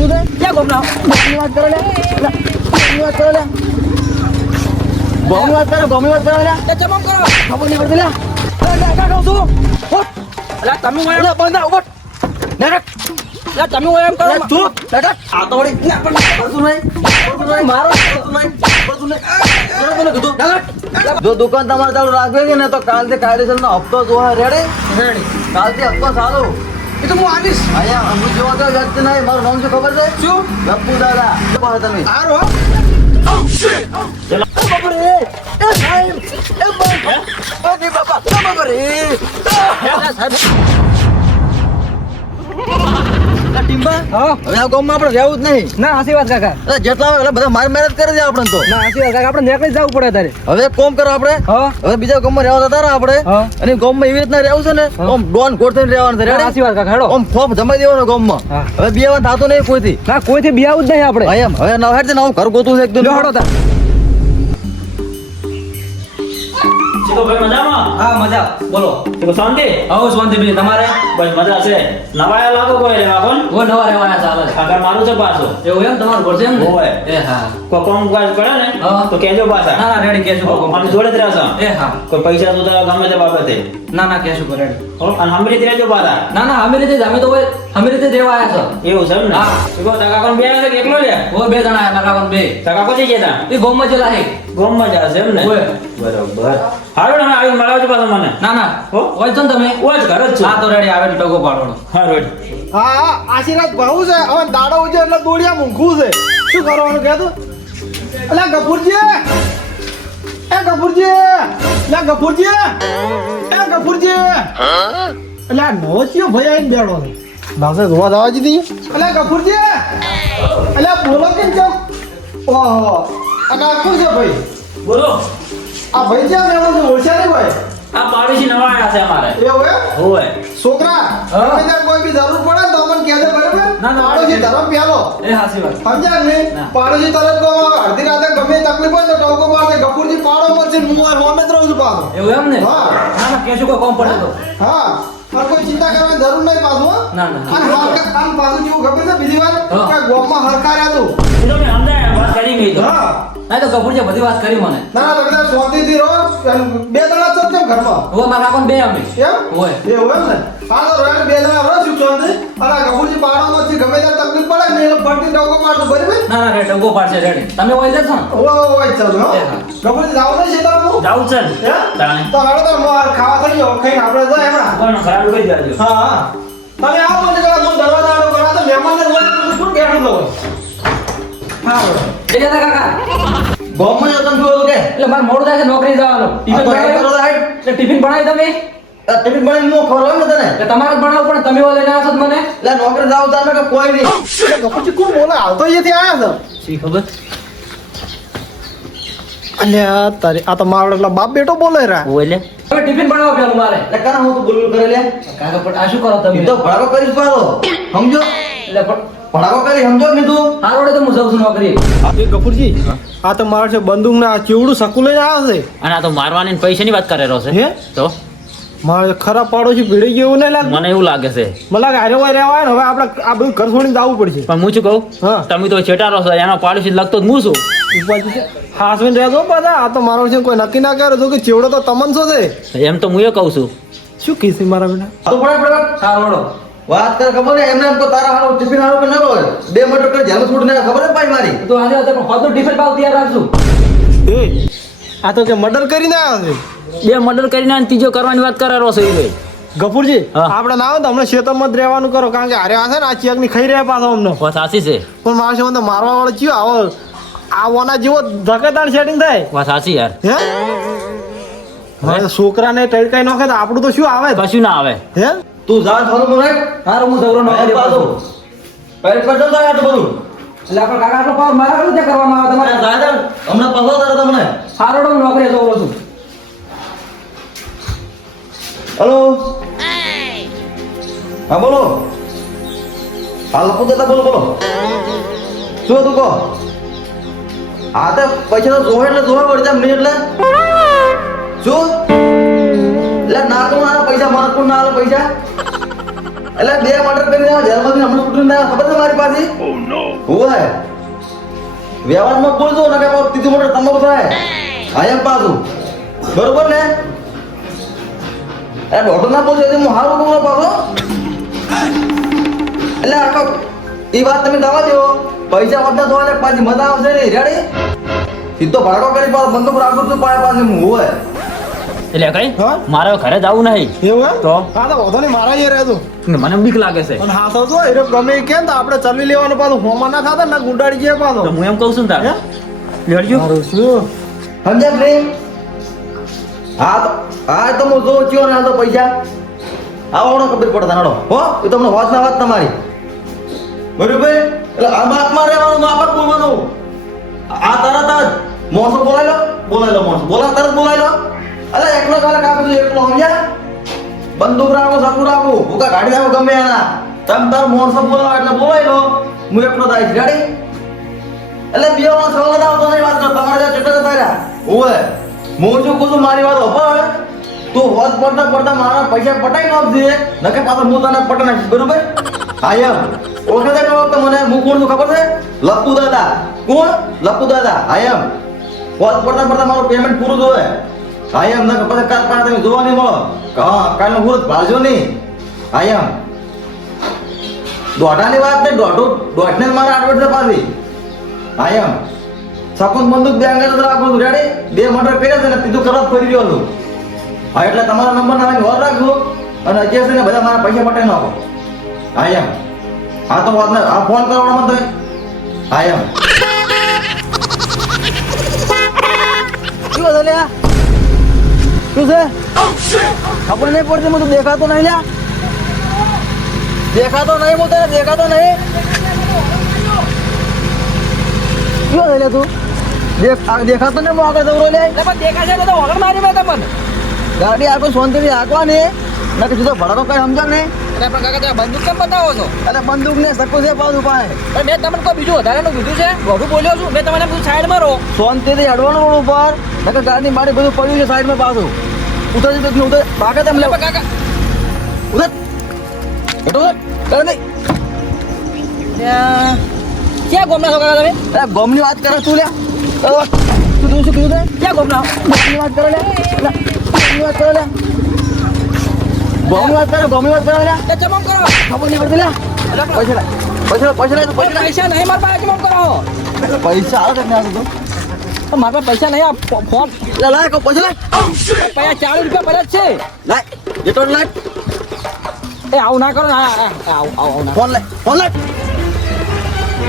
શું છે ક્યાં ગોમના ગોમની વાત કરો લે ગોમની વાત કરો લે ગોમની વાત કરો ગોમની વાત કરો લે તમામ કરો ખબર નહીં પડતી લે કહું છું ઉઠ અલા તમે મને બંધા ઉઠ નરક લા તમે એમ કરો ચૂપ નરક આ તો વળી ના પણ પડતું નહીં મારો પડતું નહીં કીધું નરક જો દુકાન તમારે ચાલુ રાખવી છે ને તો કાલથી કાયદેસરનો હપ્તો જોવા રેડી કાલથી હપ્તો ચાલુ એ તો હું આવીશ અહીંયા હું જોવા તો વ્યક્તિ નહીં મારું નામ શું ખબર છે શું ગપ્પુ દાદા તમે સારું હો બાપા રે એ સાહેબ એ બાપા બાપા રે ટીમ્બા હા હવે આ ગામમાં આપણે રહેવું જ નહીં ના હાસી વાત કાકા જેટલા આવે એટલે બધા મારી મહેનત કરી દે આપણે તો ના હાસી વાત કાકા આપણે નીકળી જવું પડે તારે હવે કોમ કરો આપણે હા હવે બીજા ગામમાં રહેવા જતા રહે આપણે હા. અને ગામમાં એવી રીતના રહેવું છે ને આમ ડોન ગોળ થઈને રહેવાનું છે રેડી હાસી વાત કાકા હેડો આમ ફોપ જમાઈ દેવાનો ગામમાં હા. હવે બેવાનું થતું નહીં કોઈથી ના કોઈથી બિયાવું જ નહીં આપણે એમ હવે નવ હેડ નવું ઘર ગોતું છે એકદમ લો હેડો તા તો ભાઈ મજામાં હા મજા બોલો તો શાંતિ આવો શાંતિભાઈ તમારે બસ મજા છે નવાયા લાગો કોઈ રહેવા કોણ ઓ નવા રહેવાના ચાલે છે આગળ મારું છે પાછો એવું એમ તમારું ઘર છે એમ ને હોય. એ હા કોઈ કોમ કાજ કરે ને હા. તો કહેજો પાછા ના ના રેડી કેશું મારી જોડે જ રહેશે એ હા કોઈ પૈસા તો ગમે તે બાબતે ના ના કેશું કરે હો અને હમરી રહેજો પાછા ના ના અમે રીતે જ અમે તો હોય અમે રીતે જ રહેવા આવ્યા એવું છે એમ ને હા. તો ટકા કોણ બે આવે કે એકલો લે છો ઓ બે જણા આવ્યા કાકા બે ટકા પછી જતા એ ગોમમાં જેલા હે ગોમમાં જશે એમ ને હોય. બરોબર હારું ને આવી મળાવજો પાછા મને ના ના હો? હોય છો ને તમે ઓય જ ઘર જ છું હા તો રેડી આવે ટકો પાડવાનો હા રોડ હા આશીર્વાદ ભાવું છે હવે દાડો ઉજે એટલે દોડિયા મૂંઘું છે શું કરવાનું કહેતું એટલે ગફુરજી એ ગફુરજી એટલે ગફુરજી એ ગફુરજી એટલે આ નોચિયો ભાઈ આવીને બેઠો છે ભાવસે જોવા જવા દીધી એટલે ગફુરજી એટલે બોલો કેમ છો ઓહો અને આ શું છે ભાઈ બોલો આ ભાઈ ક્યાં બેઠો છે ઓળખ્યા નહીં ભાઈ આ પાડોશી નવા આયા છે અમારે એવું એમ હોય છોકરા હા. તમે ત્યાં કોઈ બી જરૂર પડે ને તો અમને કહેજો બરાબર ના, ના. પાડોશી ધર્મ પ્યાલો એ હાસી વાત સમજ્યા ને ના. પાડોશી તરત કહો અડધી રાતે ગમે એ તકલીફ હોય ને તો ટોકો મારશે ગફુરજી પાડો મળશે હું હોમે જ રહું છું પાછો એવું એમ ને હા. ના ના કેશું કોઈ કોમ પડે તો હા પણ કોઈ ચિંતા કરવાની જરૂર નહીં પાછું હો. ના, ના. અને આમ પાછું કેવું ખબર છે બીજી વાર હા. કે ગોમમાં હરખા રહેતું એ તો મેં સમજાય વાત કરી મેં તો હા ના તો કપૂરજી બધી વાત કરી મને ના ના તમે શાંતિથી રહો અને બે જણા છો કેમ ઘરમાં હવે મારા કાકો બે અમે એમ હોય. એવું એમ ને હા તો રોડ બે જણા રહો છું શાંતિ અને આ ગફુરજી પાડો છે ગમે ત્યારે તકલીફ પડે ને એટલે ફરતી ટોકો મારતો બરાબર ના ના રે ટકો પાડશે રેડી તમે હોય જશો ને ઓય ચાલો હો એ હા. ગફુરજી જાવ નહીં છે તારું જાઉં છે ને હે? તાણે તો હવે તો ખાવા થઈ ગયો ખાઈને આપણે જાય હમણાં કોણ ખરાબ કરી દેજો હા હા તમે આવો મને જરા હું દરવાજા આડો કરા તો મહેમાનને રોજ શું બેઠું લો હા બરાબર. એ જતા કાકા ગામમાં જતો શું હતું કે એટલે મારે મોડું થાય છે નોકરી જવાનું ટિફિન આ તો એક કરો બનાવી તો હાઈટ. એટલે ટિફિન બનાવી તમે આ ટિફિન બનાવીને નો ખવડાવે ને તને એટલે તમારે જ બનાવવું પડે તમે ઓલે લઈને આવશો તો મને એટલે નોકરી જાવ તામે કે કોઈ નહીં એટલે ગફુરજી કોણ બોલે હાલ તો અહીંયાથી આયા શી ખબર છે અલ્યા તારી આ તો મારો એટલા બાપ બેટો બોલે રા બોલે હવે ટિફિન બનાવો પેલું મારે એટલે કાના હું તો બોલ કરે લે કાકા પણ આ શું કરો તમે ઈ તો ભડાકો કરીશ પાછો સમજો એટલે પણ ભડાકો કરી સમજો ને તું આ રોડે તો હું જાઉં છું નોકરી એ ગફુરજી આ તો મારો છે બંદૂક ને આ ચેવડું સકું લઈને આવ્યો છે અને આ તો મારવાની ને પૈસાની વાત કરેલો છે હે તો મારે ખરાબ પાડોશી ભીડી ગયું નહીં લાગે મને એવું લાગે છે મને લાગે હારે હોય રહેવાય ને હવે આપણે આ બધું ઘર છોડીને જવું પડશે પણ હું શું કહું હા. તમે તો છેટારો છો એનો પાડોશી લગતો જ હું છું હાસવીને રહેજો બધા આ તો મારો છે કોઈ નક્કી ના કરે તો કે ચેવડો તો તમન છો છે એમ તો હું એ કહું છું શું કીધી મારા બેટા તો પડે પડે હા રોડો વાત કર ખબર ને એમને એમ કો તારા હારો ટિફિન હારો કે ન ખબર બે મટર કરી જામ છૂટ ને ખબર ને ભાઈ મારી તો આજે પણ હોદનું ટિફિન પાવ તૈયાર રાખજો એ આ તો કે મર્ડર કરીને આવ્યો છે બે મર્ડર કરીને અને ત્રીજો કરવાની વાત કરેલો છે એ ભાઈ ગફુરજી હા. આપણે ના આવે તો હમણાં ખેતરમાં જ રહેવાનું કરો કારણ કે હારે આ છે ને આ ચેક ની ખાઈ રહ્યા પાછો અમને વાત સાચી છે પણ મારો છે તો મારવા વાળો ચિયો આવો આવવાના જેવો ધકેદાર સેટિંગ થાય વાત સાચી યાર હે હવે છોકરાને ટળકાઈ નાખે તો આપણું તો શું આવે કશું ના આવે હે તું જા થોડું મને હારું હું જવરો નોકરી પાછો પાછો પહેલે કરતો તા આટલું બધું એટલે આપણે કાકા આટલો પાવ મારા રીતે કરવામાં આવે તમારે દાદા હમણાં પાછો તારે તમને હા રોડો હું નોકરી જવરો છું હેલો હા બોલો હાલ પૂછતા બોલો બોલો શું હતું કહો હા તો પૈસા તો જોવે એટલે જોવા પડે નહીં એટલે શું એટલે ના તો ના પૈસા મારા કોણ ના આલે પૈસા એટલે બે મર્ડર કરીને જેલમાંથી હમણાં છૂટીને આવ્યા, ખબર છે મારી પાસે? હોય વ્યવહારમાં બોલજો ને કે ત્રીજું મર્ડર તમારું થાય. હા એમ પાછું બરોબર ને? એ દોઢો ના બોલશો એટલે હું હારું કહું પાછો. એટલે આખો એ વાત તમે દવા દો. પૈસા વધતા તો પાછી મજા આવશે ને રેડી. સીધો ભાડો કરી પાછો બંદૂક રાખું છું પાય પાસે હું હોય. એટલે કઈ હા? મારે ઘરે જવું નહીં એવું હે? તો હા તો વધો નહીં મારા અહીંયા રહેતું. મને બીક લાગે છે. અને હા તો એ ગમે એ કેમ તો આપણે ચલવી લેવાનું પાછું હોમાં ના ખાતા ના ગુંડાડી જાય પાછો. તો હું એમ કહું છું ને તાર હે? લેડજો. મારું શું? સમજ્યા પ્રેમ? હા તો હું જોઉં છું ને આ તો પૈસા આવો ખબર પડતા નડો હો. એ તમને વાત ના વાત તમારી બરોબર. એટલે આ માપમાં રહેવાનું, માપ જ બોલવાનું. આ તરત જ મોસો બોલાવી લો મોસો તરત બોલાવી લો. અલે એકલો કાલે કાપી દો એકલો. સમજ્યા? બંદૂક રાખો, સકુ રાખો, ભૂકા ગાડી રાખો ગમે એના. તમે તાર મોસો બોલાવો એટલે બોલાવી લો. હું એકલો થાય છે ગાડી. એટલે બીવાનો સવાલ આવતો નહીં વાત કર. તમારે ત્યાં ચેટલા જતા રહ્યા ઓય હું શું કહું છું મારી વાત હોભળ. તું હોત પડતા મારા પૈસા પટાઈ નાખજે નકે પાછો હું તને પટાઈ નાખીશ બરોબર. હા એમ ઓળખે છે તો મને હું કોણ છું ખબર છે? લપ્પુ દાદા. કોણ? લપ્પુ દાદા. હા એમ હોત પડતા મારું પેમેન્ટ પૂરું જોવે. હા એમ નકે પછી કાલ પાછા તમે જોવા નહીં મળો. હા કાલનો મુહૂર્ત ભાળજો નહીં. હા એમ દોઢાની વાત નહીં. દોઢને જ મારે આડવડ છે પાછી. હા એમ સકુન બંદૂક બે અંગલ જ રાખું છું રેડી. બે મર્ડર કર્યા છે ને ત્રીજું કરવા ફરી રહ્યો છું. હા એટલે તમારો નંબર નાખીને વાર રાખજો અને અત્યાર છે ને બધા મારા પૈસા પટાઈ નાખો. હા એમ હા તો વાત આ ફોન કરવાનો મત હોય. હા એમ શું લ્યા શું છે ખબર નહીં પડતી. મને દેખાતો નહીં લ્યા. દેખાતો નહીં હું તને દેખાતો નહીં. શું લે તું દેખાતો ને હું આગળ દৌડો લે. દેખાશે તો વગર મારી મેં તમને. ગાડી આગળ શાંતિથી હાંકવાની નકે સીધો ભડાકો કઈ સમજો ને. અરે પણ કાકા તમે બંદૂક કેમ બતાવો છો? એટલે બંદૂક ને સકુ છે પાછું પાસે. પણ મેં તમને કોઈ બીજું વધારાનું કીધું છે? વધુ બોલ્યો છું મેં તમને બધું સાઈડ મારો. શાંતિથી અડવાનું રોડ ઉપર નકે ગાડી મારી બધું પડ્યું છે સાઈડમાં પાછું. ઉતર જતો ઉતર ભાગે તેમ લે કાકા ઉતર એટલો ઉતર કરે નહીં. ક્યાં ગોમના છો કાકા તમે? અરે ગોમની વાત કરે તું લ્યા. તું શું કીધું તે? ક્યાં ગોમના? ગોમની વાત કરે લે. ગોમની વાત કરે લે. ગોમની વાત કરે લે. તે ચમમ કરો. ખબર નહીં પડતી લ્યા. પૈસા લે પૈસા નહીં મારા પાસે ચમમ કરો. પૈસા આવે કે ના તું પણ મારા પાસે પૈસા નહીં. આ ફોન લાય કો પૈસા લાય. પૈસા 40 રૂપિયા પડ્યા જ છે. લાય જેટલો લાય. એ આવું ના કરો ને. આવું ના. ફોન લાય.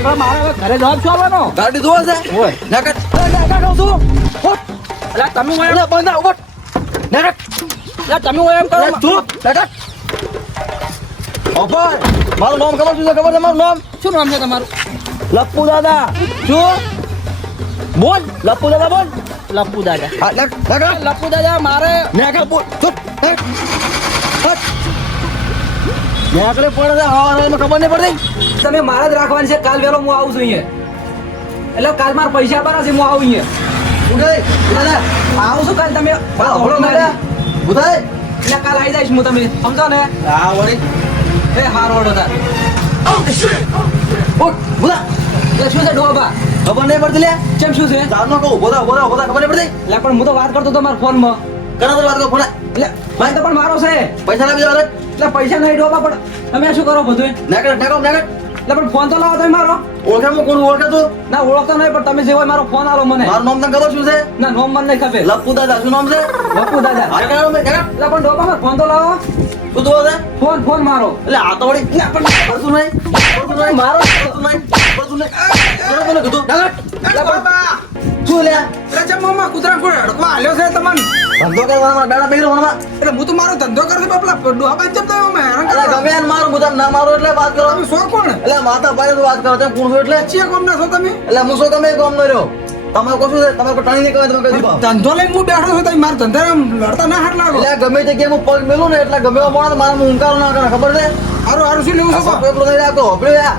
પણ મારે હવે ઘરે જવાબ શું આવવાનો? ગાડી જોવા છે ઓય. ના કર ના કહું છું. હોટ એટલે તમે મને એટલે બંધ ઉભટ ના કર એટલે તમે એમ કરો. ચૂપ ના કર. ઓપર મારું નામ ખબર શું છે? ખબર છે મારું નામ? શું નામ છે તમારું? લપ્પુ દાદા. શું બોલ લપ્પુ દાદા બોલ. લપ્પુ દાદા. હા ના કર લપ્પુ દાદા મારે ના કર બોલ ચૂપ ના કર. પડે છે હવા ખબર નહીં પડતી. તમે મારા જ રાખવાની છે. કાલ વેલો હું આવું છું અહીંયા. એટલે કાલ મારા પૈસા આપવાના છે. હું આવું અહીંયા. ઉઠાય દાદા આવું છું કાલ તમે હોળો મારે ઉઠાય. એટલે કાલ આવી જઈશ હું. તમે સમજો ને? હા વળી એ હારો વડો તાર. ઉઠ બોલા એટલે શું છે ડોબા? ખબર નહીં પડતી લે. કેમ શું છે? ચાલનો કહું બોલા ખબર નહીં પડતી. એટલે પણ હું તો વાત કરતો હતો મારા ફોનમાં. કરો તો વાત કરો ફોન. એટલે ભાઈ તો પણ મારો છે. પૈસા લાવી દેવા એટલે પૈસા નહીં ડોબા પણ તમે શું કરો બધું? ના કર એટલે પણ ફોન તો લાવો તમે મારો. ઓળખે હું કોણ ઓળખે તું? ના ઓળખતો નહીં પણ તમે જે હોય મારો ફોન આલો મને. મારું નામ તને ખબર શું છે? ના નોમ મને નહીં ખબર. લપ્પુ દાદા. શું નામ છે? લપ્પુ દાદા. હા કરાવો મેં કરા. એટલે પણ ડોબા મારો ફોન તો લાવો. તું જોવો છે? ફોન મારો. એટલે આ તો વળી ના પણ પડતું નહીં. મારો. પડતું નહીં. બરોબર કીધું ના શું લે એટલે ચમમાં કૂતરા કોઈ હડકવા હાલ્યો છે તમને. ધંધો કરવાનો દાડા બેરો ભણવા. એટલે હું તો મારો ધંધો કરું છું બાપલા ડોહા બાજુ જતો મેં હેરાન એટલે કરો. ગમે એને મારું મુદા ના મારો એટલે વાત કરો. તમે શો કોણ? એટલે માતા ભાઈ તો વાત કરો તમે કોણ છો એટલે ચિયા કોણ ના છો તમે? એટલે હું શું તમે કોમ ન રહ્યો. તમે કહો છો તમે કોઈ ટાણી નહીં કહે તમે કહી દો. ધંધો લઈને હું બેઠો છું તમે મારા ધંધા લડતા ના હાથ લાગો. એટલે ગમે જગ્યાએ હું પગ મેલું ને એટલે ગમે એવા માણસ મારા ઊંકારો ના કરે ખબર છે? હારું હારું શું લેવું છે આ પેપર નહીં રાખતો હોભળ્યો યા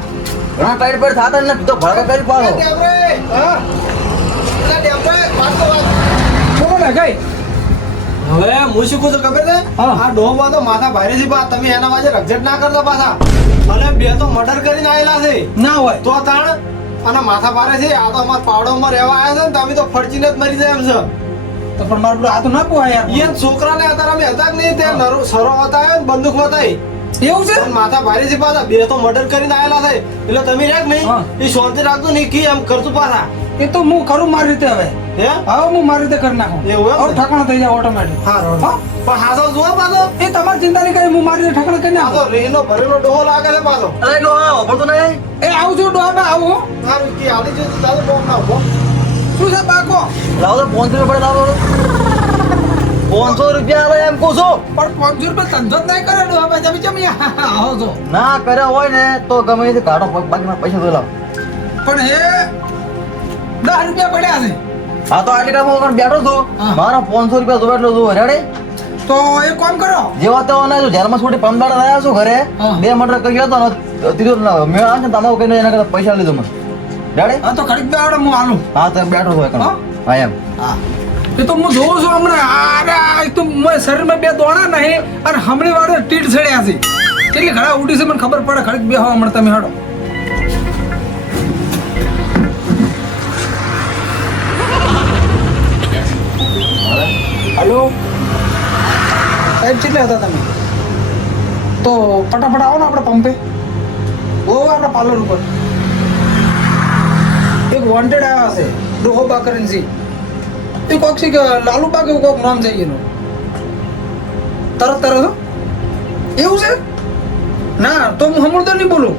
ઘણા ટાઈટ પર થાતા ને તો ભડકા કરી પાડો. બોલો ને કઈ હવે હું શું કહું છું ખબર છે હા. આ ડોહમાં તો માથા ભારે છે બા તમે એના વાજે રગજટ ના કરતા પાછા અને બે તો મર્ડર કરીને આયેલા છે ના હોય તો તાણ અને માથા ભારે છે આ તો અમાર પાવડોમાં રહેવા આવ્યા છે ને તમે તો ફરજીને જ મરી જાય એમ છે તો પણ મારું આ તો ના પોહાય યાર ઈ છોકરાને અત્યારે અમે હતા જ નહીં ત્યાં સરો હતા ને બંદૂક બતાવી એવું છે અને માથા ભારે છે પાછા બે તો મર્ડર કરીને આયેલા છે એટલે તમે રાખ નહીં હા. એ શાંતિ રાખજો નહીં કે એમ કરતું પાછા એ તો હું કરું મારી રીતે હવે હે હા હું મારી રીતે કરી નાખું એવું એમ ને? હવે ઠકાણા થઈ જાય ઓટોમેટિક હા હા પણ હાસો જુઓ પાછો એ તમારી ચિંતા નહીં કરી હું મારી રીતે ઠકાણા કરી આ તો નાખું રેહનો ભરેલો ડોહો લાગે છે પાછો અરે લો વાપરતો નહીં એ આવું છું ડોહા આવું હો. તારું કે આલી જો તારો બોમ ના ઉભો શું છે બાકો લાવો તો 500 રૂપિયા લાવો 500 રૂપિયા આવે એમ કહું છું પણ 500 રૂપિયા ધંધો જ નહીં કરે ડોહા તમે ચમ આવો છો ના કર્યા હોય ને તો ગમે તે કાઢો બાકીના પૈસા તો લાવો પણ એ 10 રૂપિયા પડ્યા છે હા તો આટલી ટાઈમ હું બેઠો છું હા. મારા 500 રૂપિયા જોવે એટલું જોવે રેડી તો એક કામ કરો જેવા તેવા ને જો જેલમાં છોડી પંદાડા થયા છું ઘરે હા. 2 મર્ડર કરી હતો ને ત્રીજો મેળ આવે ને તમારું કહીને એના કરતા પૈસા લીધો મેં રેડી હા તો ખરીદ બે આવડે હું આલું હા તો બેઠો છું એકણ. હા? હા એમ હા એ તો હું જોઉં છું હમણાં અરે આ એક તો મારા શરીરમાં બે દોણા નહીં અને હમણી વાળે ટીટ ચડ્યા છે કેટલી ઘણા ઉડી છે મને ખબર પડે ખરીદ બે હવા હમણાં તમે હાડો હલો સાહેબ કેટલા હતા તમે તો ફટાફટ આવો ને આપણે પંપે ઓ આપણા પાર્લર ઉપર એક વોન્ટેડ આવ્યા છે ડોહોબા કરન્સી એ કોક છે કે લાલુબા કે કોક નામ છે એનું તરત હો? એવું છે ના તો હું હમણાં નહીં બોલું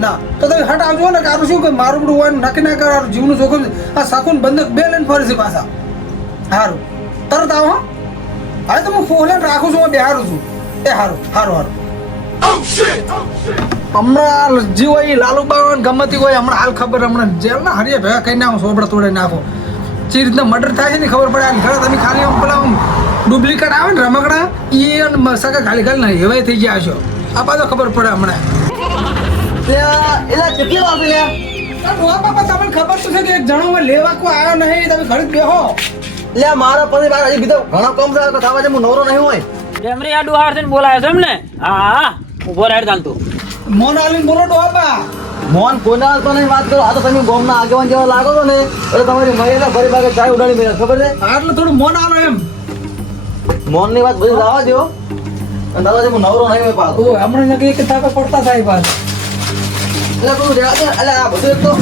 ના તો તમે હટ આવજો ને કે આરું શું કે મારું બધું હોય ને નાખી ના કરે જીવનું જોખમ છે આ સાકુન બંદક બે લઈને ફરે છે પાછા સારું તરત આવો હા હા તો હું ફોન રાખું છું હું બેહારું છું એ સારું સારું હમણાં જે હોય એ લાલુબા હોય ને ગમતી હોય હમણાં હાલ ખબર હમણાં જેલના હરિયા ભેગા કઈ નાખો સોબડા તોડે નાખો જે રીતના મર્ડર થાય છે ને ખબર પડે આ ઘણા તમે ખાલી આમ પેલા આમ ડુપ્લિકેટ આવે ને રમકડા એ સગા ખાલી ખાલી ને એવાય થઈ ગયા છો આ પાછો ખબર પડે હમણાં એટલે કેટલી વાર લે બાપા તમને ખબર તો છે કે એક જણો લેવા કોઈ આવ્યો નહીં તમે ઘરે જ બેહો લે મારા પછી મારા હજી બીજો ઘણો કામ છે તો થવા દે હું નવરો નહીં હોય એમરી આડું હાર થઈને બોલાયો છે એમ ને હા હા ઉભો રાડ ચાલતું મોન આલીને બોલો ડોબા મોહન કોના તો નહીં વાત કરો આ તો તમે ગોમના આગેવાન જેવા લાગો છો ને એટલે તમારી મહિલા ભરી ભાગે ચાય ઉડાડી મેળા ખબર છે હા એટલે થોડું મોન આલો એમ મોહન ની વાત બધી લાવવા દો અને દાદાજી હું નવરો નહીં હોય પાછો ઓ હમણાં નકરી કે થાપે પડતા થાય પાછ એટલે બધું રહેવા દે એટલે આ બધું એક તો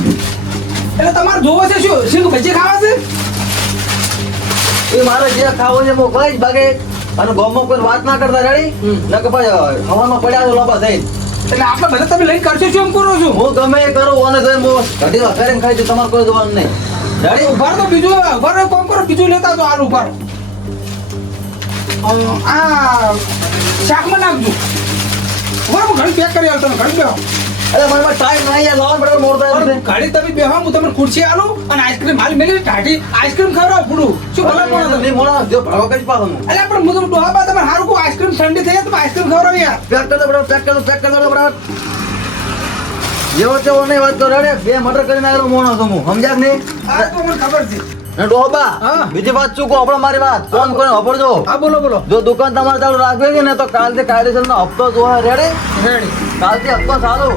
એટલે તમારે જોવો છે શું ભજી ખાવા છે એ મારે જે ખાવું છે હું ખાઈ જ ભાગે અને ગોમમાં કોઈ વાત ના કરતા રેડી ન કે ભાઈ હવામાં પડ્યા છો લોબા થઈ એટલે આપણે બધા તમે લઈને કરશો શું એમ કરો છો હું ગમે એ કરું અને જઈને હું ઘડી વઘારીને ખાઈ છું તમારે કોઈ જોવાનું નહીં રેડી ઉભાર તો બીજું ઉભાર કોમ કરો બીજું લેતા તો હાલ ઉભાર આ શાકમાં નાખજો ઉભાર હું ઘડી પેક કરી આલતો ઘડી બેહો અરે મારા ટાઈમ નહીં યાર લાવવાનું પડે મોડતા પણ ઘડી તમે બેહો હું તમને ખુરશી આલું અને આઈસ્ક્રીમ હાલ મેલી ટાઢી આઈસ્ક્રીમ ખવડાવ પૂરું શું ભલા પણ નહીં મોડા જો ભાડો કરી પાછો હું અલ્યા પણ હું તો ડોહાબા તમે હારું કો આઈસ્ક્રીમ ઠંડી થઈ જાય તો આઈસ્ક્રીમ ખવડાવ યાર પેક કરી દો બરાબર પેક કરી દો બરાબર જેવો તેવો નહીં વાત કરો રેડે બે મર્ડર કરીને આવેલો મોણો છું હું સમજ્યા કે નહીં આ તો મને ખબર છે ને ડોહબા હા. બીજી વાત ચૂકો આપણે મારી વાત ફોન કરીને વાપરજો હા બોલો બોલો જો દુકાન તમારે ચાલુ રાખવી છે ને તો કાલથી કાયદેસરનો હપ્તો જોવા રેડી રેડી કાલથી હપ્તો ચાલુ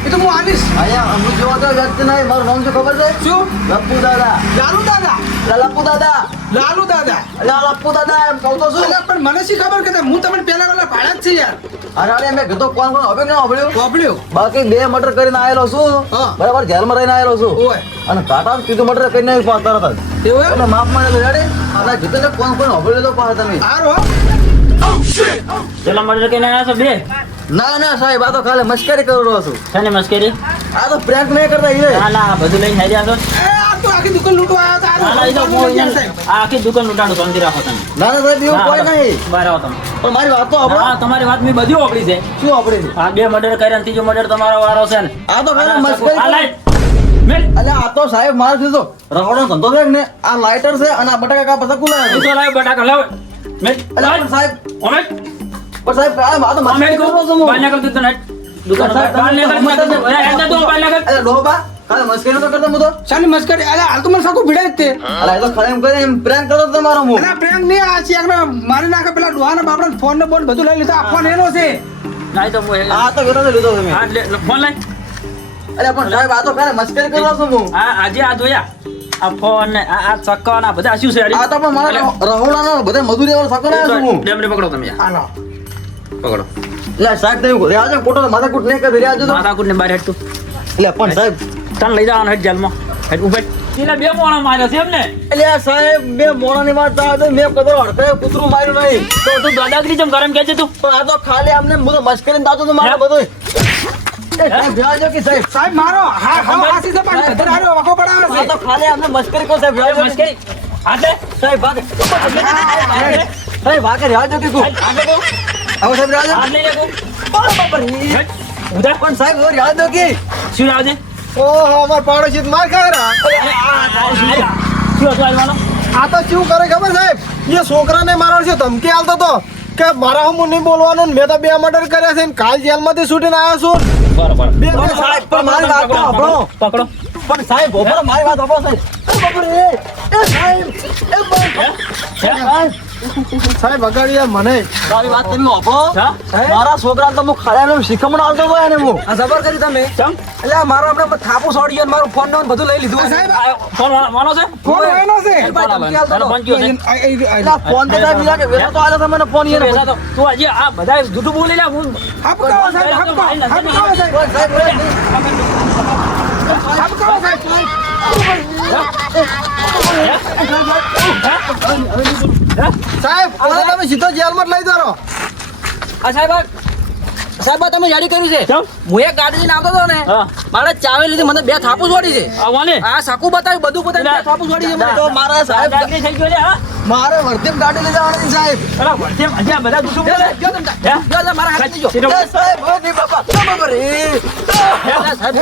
એ તો હું આવીશ અહીંયા અમુક જોવા તો વ્યક્તિ નહીં મારું નામ શું ખબર છે શું લપ્પુ દાદા લાલુ દાદા એટલે લપ્પુ દાદા લાલુ દાદા એટલે આ લપ્પુ દાદા એમ કહું તો શું અલ્યા પણ મને શી ખબર કે હું તમને પેલા પેલા ભાડા જ છે યાર અરે અરે મેં કીધું કોણ કોણ હવે ના સાંભળ્યું વાપર્યો બાકી બે મર્ડર કરીને આવેલો છું હા. બરાબર જેલમાં રહીને આવેલો છું ઓય અને કાટા ત્રીજું મર્ડર કરીને આવ્યો તરત જ એવું એમ એટલે માફ માં રેડી અને કીધું ને કોણ કોણ સાંભળ્યું તો પાછા તમે હારું ચલો મર્ડર કરીને આવ્યા છો બે ના ના સાહેબ આ તો ખાલી મસ્કરી કરી રહ્યો છું છે ને મસ્કરી આ તો પ્રેન્ક નહીં કરતા એ ના ના બધું લઈને આવી રહ્યા છો એ આ તો આખી દુકાન લૂંટવા આવ્યા હતા ના ના એ તો હું અહીંયા આ આખી દુકાન લૂંટાડું શાંતિ રાખો તમે ના ના સાહેબ એવું કોઈ નહીં બહાર આવો તમે પણ મારી વાત તો આપણો હા તમારી વાત મેં બધી વાપરી છે શું આપણે છે આ બે મર્ડર કર્યા ને ત્રીજો મર્ડર તમારો વારો છે ને આ તો ખાલી મસ્કરી આ લાઈટ મેલ અલ્યા આ તો સાહેબ મારે કીધો રહોડો ધંધો છે ને આ લાઇટર છે અને આ બટાકા કા પસા કુલા છે ઈસો લાવ બટાકા લાવ મેલ અલ્યા પણ સાહેબ ઓમે પણ સાહેબ આ તો ઓમે મસ્કરી કો કરો છો હું બાન્યા કર દીધો નાઈટ દુકાન બહાર નીકળ. હેડ જા તું બહાર નીકળ. અરે ડોબા કાલે મસ્કરી તો કરતો હું તો શાની મસ્કરી અલે હાલ તો મને સાકું ભીડાય જ તે અરે એ તો ખરેમ કરે એમ પ્રેન્ક કરતો હતો તમારો હું અરે પ્રેમ નહીં આ ચેકને મારી નાખે પેલા ડોહાના બાપડા ફોન ને બોન બધું લઈ લીધા આ ફોન એનો છે નાઈ તો હું આ તો વેરો લીધો તમે હા લે ફોન લઈ. અરે પણ સાહેબ આ તો કાલે મસ્કરી કરો છો હું આ આજે આ જોયા આ ફોન ને આ ચક્કા ને આ બધા શું છે આ તો પણ મારા રહોડાનો બધા મજૂરી વાળો સકો ના છું હું ડેમને પકડો તમે હાલો પકડો. એટલે સાહેબ તમે રહ્યા ખોટો માથાકૂટ નહીં કરી રહ્યા છો તો માથાકૂટ ને બહાર હેડ તું. એટલે પણ સાહેબ તને લઈ જવાનો હેડ જેલમાં. હેડ ઉભે. પેલા બે મોણા માર્યા છે એમ ને. એટલે આ સાહેબ બે મોણાની વાત આવે તો મેં કદરો હડકે કૂતરું માર્યું નહીં તો તું દાદાગીરી જેમ કરે એમ કહે છે તું. પણ આ તો ખાલી આમને બધો મસ્કરીને દાતો તો મારે બધો સાહેબ વ્યાજો કે સાહેબ સાહેબ મારો હા હા આસી છે પણ ગધર હારો વખો પડાવે આ તો ખાલી આમને મસ્કરી કો સાહેબ વ્યાજો મસ્કરી. હાથે. સાહેબ ભાગે સાહેબ ભાગે વ્યાજો કે તું હાથે કહું. હવે સાહેબ વ્યાજો હાથ લઈ લે કહું. બરાબર હેડ. ઉધર. પણ સાહેબ હવે વ્યાજો કે શું આવજે. ઓહો અમાર પાડોશી તો માર ખાય રા. શું હતું આવવાનો. આ તો શું કરે ખબર સાહેબ એ છોકરાને મારવાનો છે ધમકી આલતો તો કે મારા હું નહીં બોલવાનું ને મેં તો 2 મર્ડર કર્યા છે ને કાલ જેલમાંથી છૂટીને આવ્યો છું બરોબર. પણ સાહેબ પણ મારી વાત તો સાંભળો પકડો. પણ સાહેબ ભોપરો મારી વાત સાંભળો સાહેબ બાપરે એ સાહેબ એ સાહેબ સાહેબ વગાડ્યા મને મારી વાત તમે સાંભળો હા? મારા છોકરાને તો હું ખરાને શીખમણ આલતો હતો એને હું આ જબર કરી તમે ચમ. એટલે આ મારો આપણે થાપો છોડી ગયો ને મારું ફોન ને બધું લઈ લીધું સાહેબ આ ફોન માનો છે. ફોન એનો છે ફોન આલો. એનો ફોન કયો છે? એટલે આ ફોન તો સાહેબ બીજા કે વેલો તો આલ્યો તમને ફોન એને બેસા તો. તું હજી આ બધા જૂઠું બોલી લે. હું હપકાવો સાહેબ હપકાવો સાહેબ હપકાવો સાહેબ સાહેબ હવે તમે સીધો જેલમાં જ લઈ જાઓ આ સાહેબ તમે જાડી કર્યું છે ચમ. હું એક ગાડી લઈને આવતો હતો ને હા. મારે ચાવી લીધી મને 2 થાપુ છોડી છે આવવાને. આ સાકુ બતાવ્યું બધું બતાવ્યું 2 થાપુ છોડી છે મને તો મારા સાહેબ દાદાગીરી થઈ ગયો લે, હા. મારે વર્ધેમ ગાડી લઈ જવાની સાહેબ અલા, વચ્ચે હજી આ બધા જૂઠું બોલે. જો તમે હે? જો મારા હાથ જો સીધો. એ સાહેબ હો નહીં બાપા બાપરે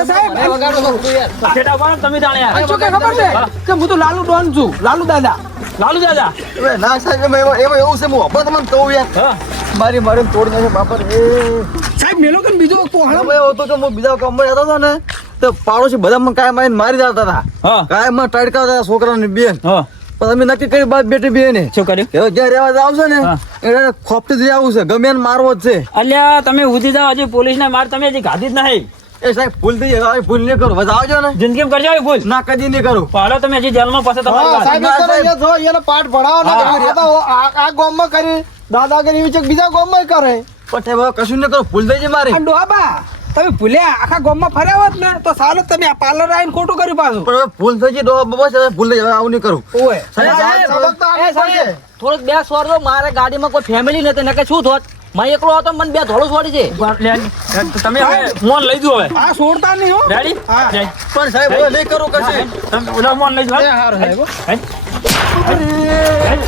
સાહેબ મને વગાડો છો તું યાર છેટા પાડો તમે જાણે યાર. શું કે ખબર છે કે હું તો લાલુ ડોન છું લાલુ દાદા લાલુ દાદા. એ ના સાહેબ એમાં એવું છે હું અપર તમને કહું યાર હા. મારી તોડ નાખે બાપર એ સાહેબ મેલો કે બીજો કોહળો હવે એવું હતું કે હું બીજા કામમાં જતો હતો ને તો પાડોશી બધા મને કાયમ આવીને મારી જતા હતા હા. કાયમ માં ટડકા હતા છોકરાની બેન હા. પણ અમે નક્કી કરી બાપ બેટી બે ને શું કર્યું? હવે જ્યાં રહેવા જાવ છે ને હા. એને ખોપટી જ રહેવું છે ગમે એને મારવો જ છે અલ્યા તમે ઉધી જાઓ હજી પોલીસને માર તમે હજી ગાધી જ નહીં. એ સાહેબ ભૂલ થઈ જાય હવે ભૂલ નહીં કરું બસ આવજો ને જિંદગીમાં કરજો આવી ભૂલ. ના કદી નહીં કરું પાડો તમે હજી જેલમાં પાસે તમારી હા વાત. સાહેબ ના, એક તો સાહેબ. અહીંયા જો એને પાઠ ભણાવો ને હા. આ ગામમાં કરી દાદાગીરી વિશે બીજા ગામમાં કરે પણ સાહેબ હવે કશું નહીં કરું ભૂલ થઈ જાય મારી આ ડોબા તમે ભૂલ્યા આખા ગામમાં ફર્યા હોત ને તો સાલો તમે આ પાર્લર આવીને ખોટું કર્યું પાછું પણ હવે ભૂલ થઈ ગઈ ડોહા બાબા સાહેબ ભૂલ થઈ જાય હવે આવું નહીં કરું ઓય સાહેબ, સબક તો આપવું પડશે. થોડુંક 2 સ્વર દો મારે ગાડીમાં કોઈ ફેમિલી નથી નકે શું થોત મેં એકલો હતો મને 2 ધોળું છોડી છે લે, તમે હવે મોન લઈ દો હવે. આ છોડતા નહીં હો રેડી? હા. લે. પણ સાહેબ હવે નહીં કરું કશું તમે ઓલા મોન લઈ દો. એ હારું સાહેબ હો. હેડ. હેડ.